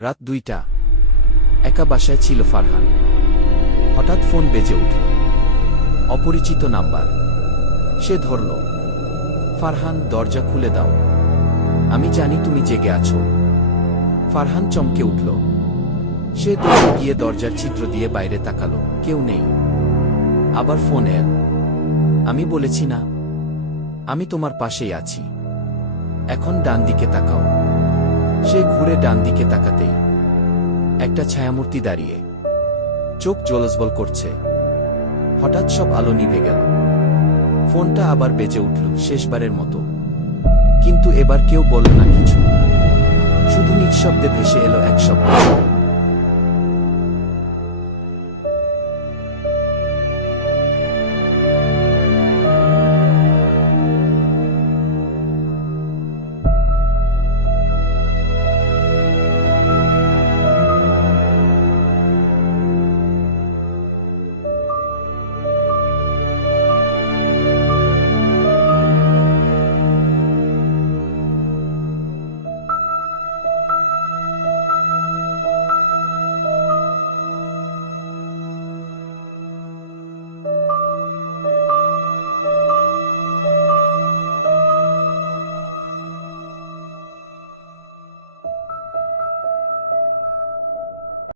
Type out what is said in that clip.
রাত 2টা। একা বাসায় ছিল ফারহান। হঠাৎ ফোন বেজে উঠল। অপরিচিত নাম্বার। সে ধরল। ফারহান, দরজা খুলে দাও। আমি জানি তুমি জেগে আছো। ফারহান চমকে উঠল। সে দৌড়ে গিয়ে দরজার ছিদ্র দিয়ে বাইরে তাকালো। কেউ নেই। আবার ফোন এল। আমি বলেছি না, আমি তোমার পাশেই আছি। এখন ডান দিকে তাকাও। সে ঘুরে ডান দিকে তাকাতেই একটা ছায়ামূর্তি দাঁড়িয়ে, চোখ জ্বলজ্বল করছে। হঠাৎ সব আলো নিভে গেল। ফোনটা আবার বেজে উঠল শেষবারের মতো। কিন্তু এবার কেউ বলল না কিছু। শুধু নিঃশব্দে ভেসে এলো এক শব্দ।